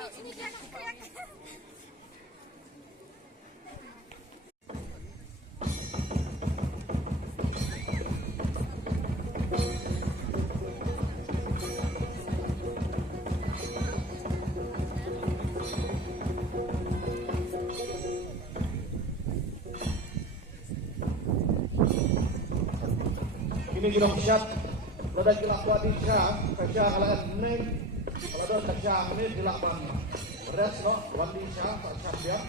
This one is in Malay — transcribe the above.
Ini kita siap. Pada kita buat di siap, kerja kalau ini, kalau ada kerja ini dilakukan. Beres no, buat di siap, siap dia.